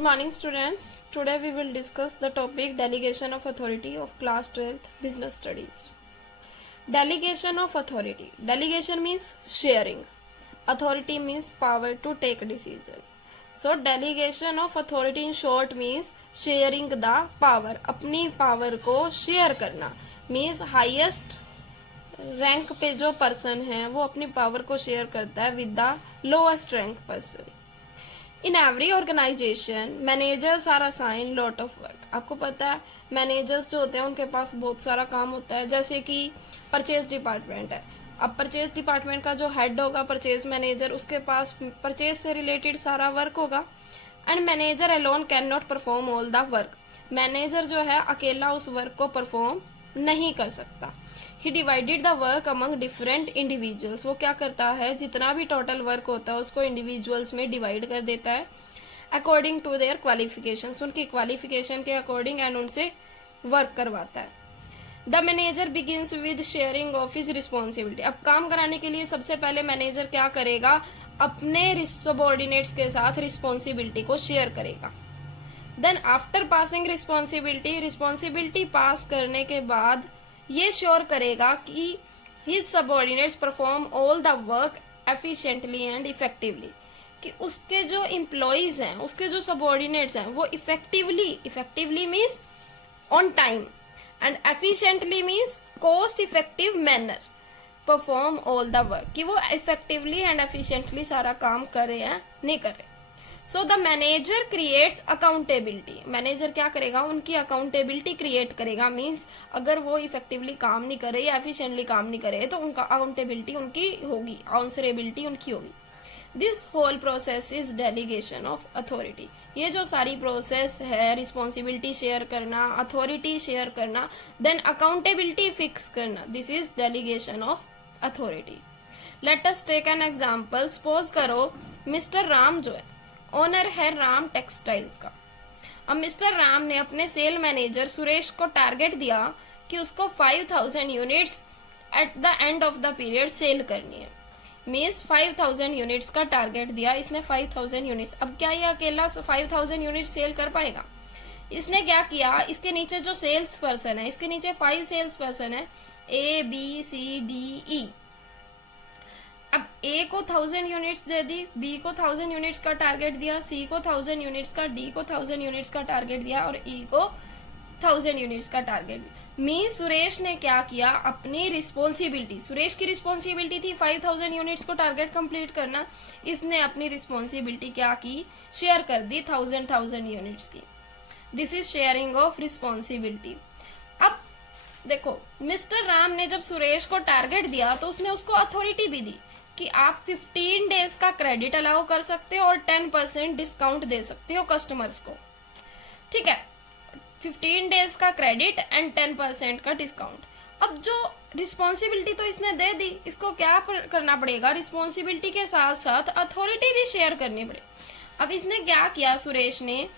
Good morning students. Today we will discuss the topic delegation of authority of class 12th business studies. Delegation of authority. Delegation means sharing. Authority means power to take decision. So delegation of authority in short means sharing the power. अपनी power को share करना means highest rank पे जो person है वो अपनी power को share करता है with the lowest rank person. In every organization managers are assign lot of work. आपको पता है मैनेजर्स जो होते हैं उनके पास बहुत सारा काम होता है. जैसे कि परचेज डिपार्टमेंट है. अब परचेज डिपार्टमेंट का जो हेड होगा परचेज मैनेजर, उसके पास परचेज से रिलेटेड सारा वर्क होगा. And manager alone can not perform all the work. Manager जो है अकेला उस वर्क को परफॉर्म नहीं कर सकता. He divided the work among different individuals. वो क्या करता है, जितना भी टोटल वर्क होता है उसको इंडिविजुअल्स में डिवाइड कर देता है अकॉर्डिंग टू देयर क्वालिफिकेशंस. उनकी क्वालिफिकेशन के अकॉर्डिंग एंड उनसे वर्क करवाता है. The manager begins with sharing of his responsibility. अब काम कराने के लिए सबसे पहले मैनेजर क्या करेगा, अपने सबऑर्डिनेट्स के साथ रिस्पॉन्सिबिलिटी को शेयर करेगा. देन आफ्टर पासिंग रिस्पॉन्सिबिलिटी पास करने के बाद ये श्योर करेगा कि his subordinates perform all the work efficiently and effectively. कि उसके जो एम्प्लॉयज हैं, उसके जो सबऑर्डिनेट्स हैं वो effectively means on time and efficiently means cost effective manner perform all the work. कि वो इफेक्टिवली एंड एफिशिएंटली सारा काम कर रहे हैं नहीं कर रहे. So the manager creates accountability. Manager क्या करेगा, उनकी अकाउंटेबिलिटी क्रिएट करेगा. मीन्स अगर वो इफेक्टिवली काम नहीं करे या एफिशिएंटली काम नहीं करे तो उनका अकाउंटेबिलिटी उनकी होगी, आंसरेबिलिटी उनकी होगी. This whole process is delegation of authority. ये जो सारी प्रोसेस है, रिस्पॉन्सिबिलिटी शेयर करना, अथॉरिटी शेयर करना, देन अकाउंटेबिलिटी फिक्स करना, this is delegation of authority. Let us take an example. Suppose करो मिस्टर राम जो है ओनर है राम टेक्सटाइल्स का. अब मिस्टर राम ने अपने सेल मैनेजर सुरेश को टारगेट दिया कि उसको 5000 units at the end of the period sale करनी है. मीन्स 5000 यूनिट्स का टारगेट दिया इसने, 5000 यूनिट्स. अब क्या ये अकेला 5000 यूनिट सेल कर पाएगा? इसने क्या किया, इसके नीचे जो सेल्स पर्सन है, इसके नीचे 5 सेल्स पर्सन है, ABCDE. अब A को 1000 यूनिट्स दे दी, B को 1000 यूनिट्स का टारगेट दिया, C को 1000 यूनिट्स का, D को 1000 यूनिट्स का टारगेट दिया और E को 1000 यूनिट्स का टारगेट दिया. मीन्स सुरेश ने क्या किया, अपनी रिस्पॉन्सिबिलिटी, सुरेश की रिस्पॉन्सिबिलिटी थी 5000 यूनिट्स को टारगेट कंप्लीट करना. इसने अपनी रिस्पॉन्सिबिलिटी क्या की, शेयर कर दी 1000 यूनिट्स की. This is sharing of responsibility. अब देखो मिस्टर राम ने जब सुरेश को टारगेट दिया तो उसने उसको अथॉरिटी भी दी कि आप 15 डेज का क्रेडिट अलाउ कर सकते हो और 10% डिस्काउंट दे सकते हो कस्टमर्स को. ठीक है, 15 डेज का क्रेडिट एंड 10% का डिस्काउंट. अब जो रिस्पॉन्सिबिलिटी तो इसने दे दी, इसको क्या करना पड़ेगा, रिस्पॉन्सिबिलिटी के साथ साथ अथॉरिटी भी शेयर करनी पड़ेगी. अब इसने क्या किया, सुरेश ने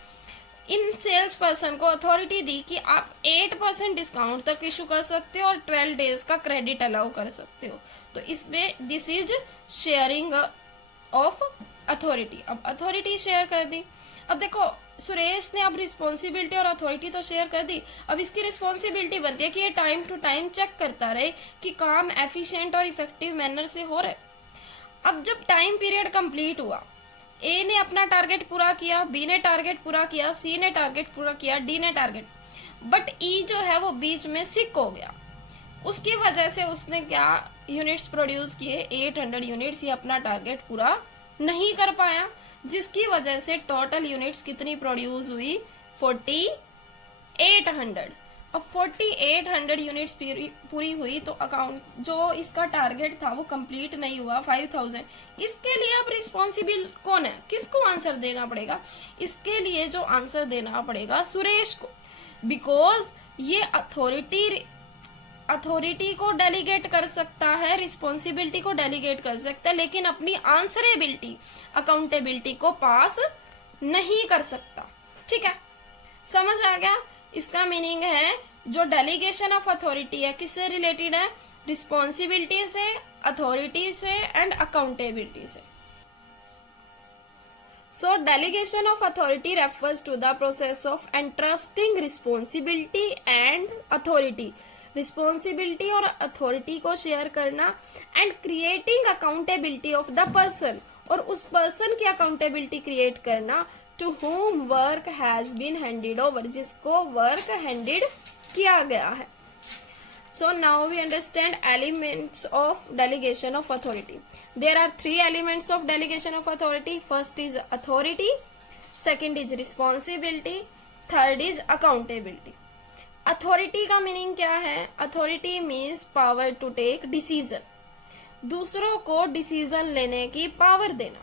इन सेल्स पर्सन को अथॉरिटी दी कि आप 8% डिस्काउंट तक इशू कर सकते हो और 12 डेज का क्रेडिट अलाउ कर सकते हो. तो इसमें this is sharing of authority. अब अथॉरिटी शेयर कर दी. अब देखो सुरेश ने अब रिस्पॉन्सिबिलिटी और अथॉरिटी तो शेयर कर दी. अब इसकी रिस्पॉन्सिबिलिटी बनती है कि ये टाइम टू टाइम चेक करता रहे कि काम एफिशिएंट और इफेक्टिव मैनर से हो रहा है. अब जब टाइम पीरियड कंप्लीट हुआ, ए ने अपना टारगेट पूरा किया, बी ने टारगेट पूरा किया, सी ने टारगेट पूरा किया, डी ने टारगेट, बट ई जो है वो बीच में सिक हो गया. उसकी वजह से उसने क्या यूनिट्स प्रोड्यूस किए, 800 यूनिट्स. ये अपना टारगेट पूरा नहीं कर पाया, जिसकी वजह से टोटल यूनिट्स कितनी प्रोड्यूस हुई, 4800. अब 4800 यूनिट्स पूरी हुई तो अकाउंट जो इसका टारगेट था वो कंप्लीट नहीं हुआ, 5000. इसके लिए अब रिस्पॉन्सिबल कौन है, किसको आंसर देना पड़ेगा? इसके लिए जो आंसर देना पड़ेगा सुरेश को, बिकॉज ये अथॉरिटी को डेलीगेट कर सकता है, रिस्पॉन्सिबिलिटी को डेलीगेट कर सकता है, लेकिन अपनी आंसरेबिलिटी, अकाउंटेबिलिटी को पास नहीं कर सकता. ठीक है, समझ आ गया? इसका मीनिंग है जो डेलीगेशन ऑफ अथॉरिटी है किससे रिलेटेड है, रिस्पॉन्सिबिलिटी से, अथॉरिटी से एंड अकाउंटेबिलिटी से. So delegation of authority refers to the process of entrusting responsibility and authority. Responsibility और अथॉरिटी को शेयर करना and creating accountability of the person, और उस पर्सन की अकाउंटेबिलिटी क्रिएट करना to whom work has been handed over, जिसको work handed किया गया है. So now we understand elements of delegation of authority. There are 3 elements of delegation of authority. First is authority, second is responsibility, third is accountability. Authority का meaning क्या है? Authority means power to take decision. दूसरों को decision लेने की power देना.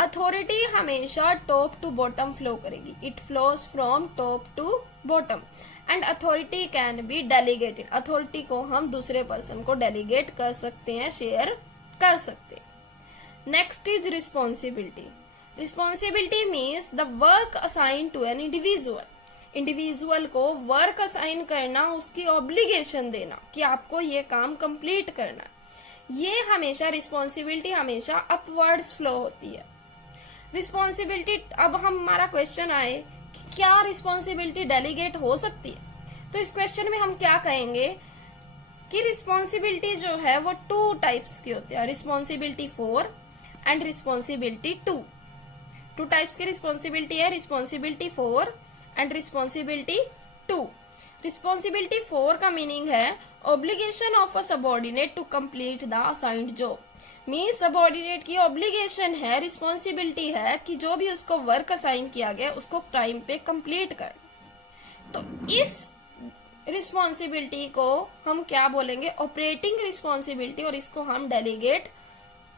Authority हमेशा top to bottom flow करेगी. It flows from top to bottom. And authority can be delegated. Authority को हम दूसरे पर्सन को डेलीगेट कर सकते हैं, शेयर कर सकते हैं. Next is responsibility. Responsibility means the work assign to an individual. Individual को वर्क असाइन करना, उसकी ऑब्लिगेशन देना कि आपको ये काम कंप्लीट करना. ये हमेशा रिस्पॉन्सिबिलिटी हमेशा अपवर्ड्स फ्लो होती है. रिस्पॉन्सिबिलिटी, अब हमारा क्वेश्चन आए कि क्या रिस्पॉन्सिबिलिटी डेलीगेट हो सकती है, तो इस क्वेश्चन में हम क्या कहेंगे कि रिस्पॉन्सिबिलिटी जो है वो 2 टाइप्स की होती है. Responsibility 4 and responsibility 2. 2 टाइप्स की रिस्पॉन्सिबिलिटी है. Responsibility 4 and responsibility 2. रिस्पॉन्सिबिलिटी 4 का मीनिंग है obligation of a subordinate to complete the assigned job. Means subordinate की ऑब्लिगेशन है, रिस्पॉन्सिबिलिटी है कि जो भी उसको वर्क असाइन किया गया उसको टाइम पे कंप्लीट कर. तो इस रिस्पॉन्सिबिलिटी को हम क्या बोलेंगे? ऑपरेटिंग रिस्पॉन्सिबिलिटी, और इसको हम डेलीगेट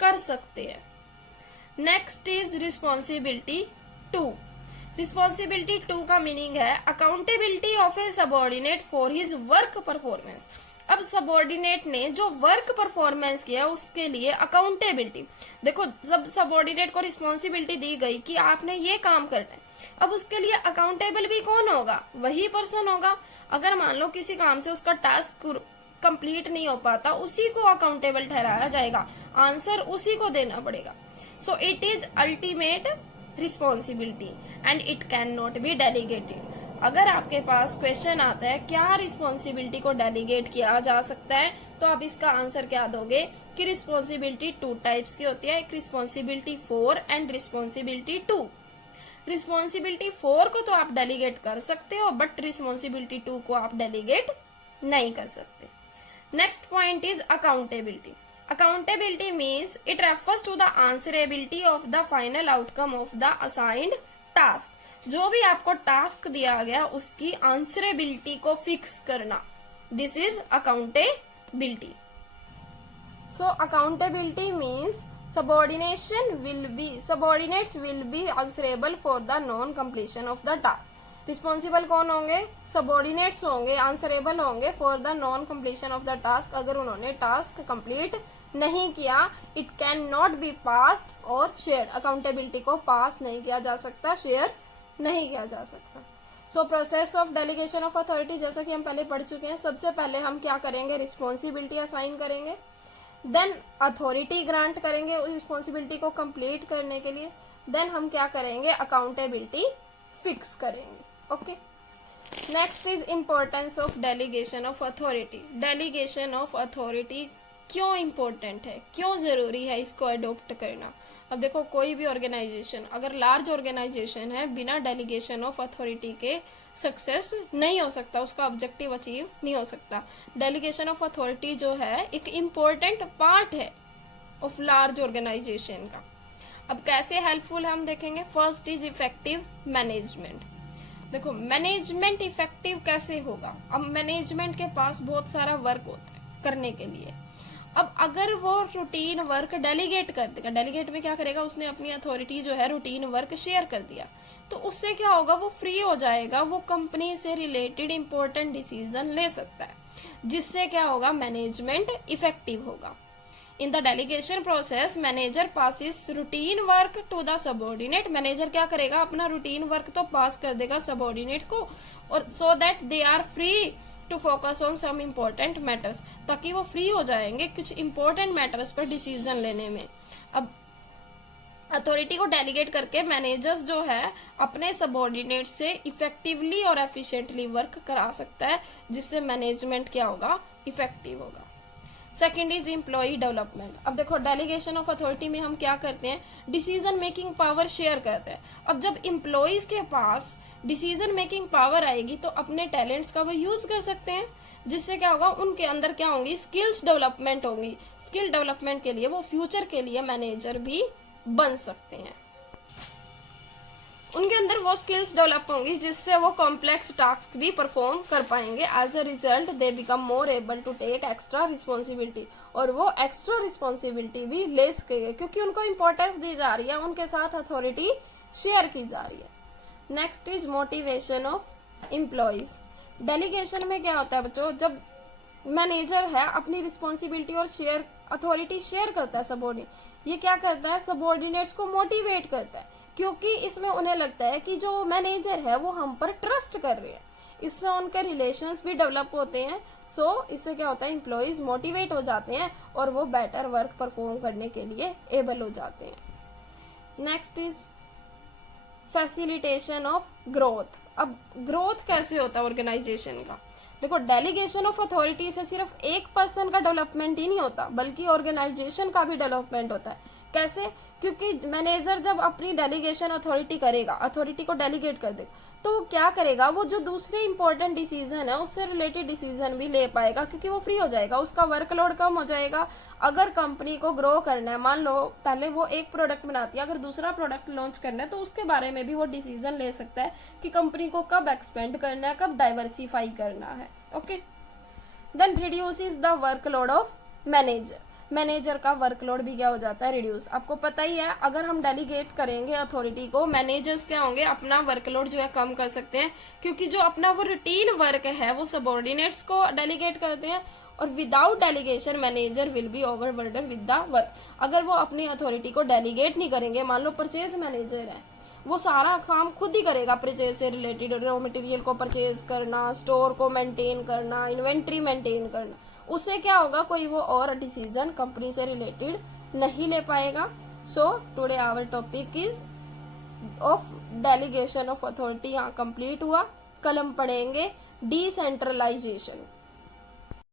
कर सकते हैं. Next is responsibility 2. रिस्पॉन्सिबिलिटी 2 का मीनिंग है accountability of A subordinate for his work performance. अब सबऑर्डिनेट ने जो वर्क परफॉर्मेंस किया उसके लिए अकाउंटेबिलिटी. देखो, जब सबऑर्डिनेट को रिस्पॉन्सिबिलिटी दी गई कि आपने ये काम करना है, अब उसके लिए अकाउंटेबल भी कौन होगा? वही पर्सन होगा. अगर मान लो किसी काम से उसका टास्क कंप्लीट नहीं हो पाता, उसी को अकाउंटेबल ठहराया जाएगा, आंसर उसी को देना पड़ेगा. So it is ultimate responsibility and it can not be delegated. अगर आपके पास क्वेश्चन आता है क्या रिस्पॉन्सिबिलिटी को डेलीगेट किया जा सकता है, तो आप इसका आंसर क्या दोगे कि रिस्पॉन्सिबिलिटी 2 टाइप्स की होती है. एक रिस्पॉन्सिबिलिटी 4 एंड रिस्पॉन्सिबिलिटी 2. रिस्पॉन्सिबिलिटी 4 को तो आप डेलीगेट कर सकते हो, बट रिस्पॉन्सिबिलिटी 2 को आप डेलीगेट नहीं कर सकते. Next point is accountability. Accountability means it refers to the answerability of the final outcome of the assigned task. जो भी आपको टास्क दिया गया उसकी आंसरेबिलिटी को फिक्स करना. This is accountability. So accountability means subordinates will be answerable for the non completion of the task. Responsible कौन होंगे? सबऑर्डिनेट्स होंगे, आंसरेबल होंगे for the non completion of the task. अगर उन्होंने टास्क कंप्लीट नहीं किया, it can not be passed और share. Accountability को पास नहीं किया जा सकता, शेयर नहीं किया जा सकता. So process of delegation of authority, जैसा कि हम पहले पढ़ चुके हैं. सबसे पहले हम क्या करेंगे? रिस्पॉन्सिबिलिटी असाइन करेंगे, देन अथॉरिटी ग्रांट करेंगे उस रिस्पॉन्सिबिलिटी को कंप्लीट करने के लिए, देन हम क्या करेंगे? अकाउंटेबिलिटी फिक्स करेंगे. Okay. Next is importance of delegation of authority. Delegation of authority क्यों इम्पोर्टेंट है, क्यों ज़रूरी है इसको अडोप्ट करना? अब देखो, कोई भी ऑर्गेनाइजेशन, अगर लार्ज ऑर्गेनाइजेशन है, बिना डेलीगेशन ऑफ अथॉरिटी के सक्सेस नहीं हो सकता, उसका ऑब्जेक्टिव अचीव नहीं हो सकता. डेलीगेशन ऑफ अथॉरिटी जो है एक इम्पोर्टेंट पार्ट है ऑफ लार्ज ऑर्गेनाइजेशन का. अब कैसे हेल्पफुल है हम देखेंगे. First is effective management. देखो, मैनेजमेंट इफेक्टिव कैसे होगा? अब मैनेजमेंट के पास बहुत सारा वर्क होता है करने के लिए. अब अगर वो रूटीन वर्क डेलीगेट कर देगा, डेलीगेट में क्या करेगा? उसने अपनी अथॉरिटी जो है रूटीन वर्क शेयर कर दिया, तो उससे क्या होगा? वो फ्री हो जाएगा, वो कंपनी से रिलेटेड इंपॉर्टेंट डिसीजन ले सकता है, जिससे क्या होगा? मैनेजमेंट इफेक्टिव होगा. In the delegation process manager passes routine work to the subordinate. Manager क्या करेगा? अपना रूटीन वर्क तो पास कर देगा सबऑर्डिनेट को, और so that they are free to focus on some important matters, ताकि वो फ्री हो जाएंगे कुछ इम्पोर्टेंट मैटर्स पर डिसीजन लेने में. अब अथॉरिटी को डेलीगेट करके मैनेजर्स जो है अपने सबॉर्डिनेट से इफेक्टिवली और एफिशिएंटली वर्क करा सकता है, जिससे मैनेजमेंट क्या होगा, इफेक्टिव होगा। Second is employ development. अब देखो डेलीगेशन ऑफ अथॉरिटी में हम क्या करते हैं, डिसीजन मेकिंग पावर शेयर करते हैं। अब जब एम्प्लॉयज के पास डिसीजन मेकिंग पावर आएगी तो अपने टैलेंट्स का वो यूज कर सकते हैं, जिससे क्या होगा, उनके अंदर क्या होंगी, स्किल्स डेवलपमेंट होंगी। स्किल डेवलपमेंट के लिए वो फ्यूचर के लिए मैनेजर भी बन सकते हैं। उनके अंदर वो स्किल्स डेवलप होंगी जिससे वो कॉम्प्लेक्स टास्क भी परफॉर्म कर पाएंगे। As a result they become more able to take extra responsibility, और वो एक्स्ट्रा रिस्पॉन्सिबिलिटी भी ले सकेंगे क्योंकि उनको इंपॉर्टेंस दी जा रही है, उनके साथ अथॉरिटी शेयर की जा रही है। Next is motivation of employees. Delegation में क्या होता है बच्चों, जब मैनेजर है अपनी रिस्पॉन्सिबिलिटी और शेयर अथॉरिटी शेयर करता है सबॉर्डिनेट, ये क्या करता है, सबॉर्डिनेट्स को मोटिवेट करता है, क्योंकि इसमें उन्हें लगता है कि जो मैनेजर है वो हम पर ट्रस्ट कर रहे हैं। इससे उनके रिलेशंस भी डेवलप होते हैं। इससे क्या होता है, एम्प्लॉयज मोटिवेट हो जाते हैं और वो बेटर वर्क परफॉर्म करने के लिए एबल हो जाते हैं। Next is facilitation of growth. अब ग्रोथ कैसे होता है ऑर्गेनाइजेशन का, देखो डेलीगेशन ऑफ अथॉरिटी से सिर्फ एक पर्सन का डेवलपमेंट ही नहीं होता, बल्कि ऑर्गेनाइजेशन का भी डेवलपमेंट होता है। कैसे, क्योंकि मैनेजर जब अपनी डेलीगेशन अथॉरिटी करेगा, अथॉरिटी को डेलीगेट कर देगा, तो वो क्या करेगा, वो जो दूसरे इंपॉर्टेंट डिसीजन है उससे रिलेटेड डिसीजन भी ले पाएगा, क्योंकि वो फ्री हो जाएगा, उसका वर्कलोड कम हो जाएगा। अगर कंपनी को ग्रो करना है, मान लो पहले वो एक प्रोडक्ट बनाती है, अगर दूसरा प्रोडक्ट लॉन्च करना है तो उसके बारे में भी वो डिसीजन ले सकता है कि कंपनी को कब एक्सपेंड करना है, कब डाइवर्सिफाई करना है। Okay, then reduces the workload of manager. Manager का वर्कलोड भी क्या हो जाता है, रिड्यूस। आपको पता ही है, अगर हम डेलीगेट करेंगे अथॉरिटी को, मैनेजर्स क्या होंगे, अपना वर्कलोड जो है कम कर सकते हैं, क्योंकि जो अपना वो रूटीन वर्क है वो सबॉर्डिनेट्स को डेलीगेट करते हैं, और without delegation manager will be overburden with the work. अगर वो अपनी अथॉरिटी को डेलीगेट नहीं करेंगे, मान लो परचेज मैनेजर है, वो सारा काम खुद ही करेगा, परचेज से रिलेटेड रॉ मटेरियल को परचेज करना, स्टोर को मेंटेन करना, इन्वेंट्री मेंटेन करना, उससे क्या होगा, कोई वो और डिसीजन कंपनी से रिलेटेड नहीं ले पाएगा। So today our topic is of delegation of authority यहाँ कंप्लीट हुआ। कल हम पढ़ेंगे डिसेंट्रलाइजेशन।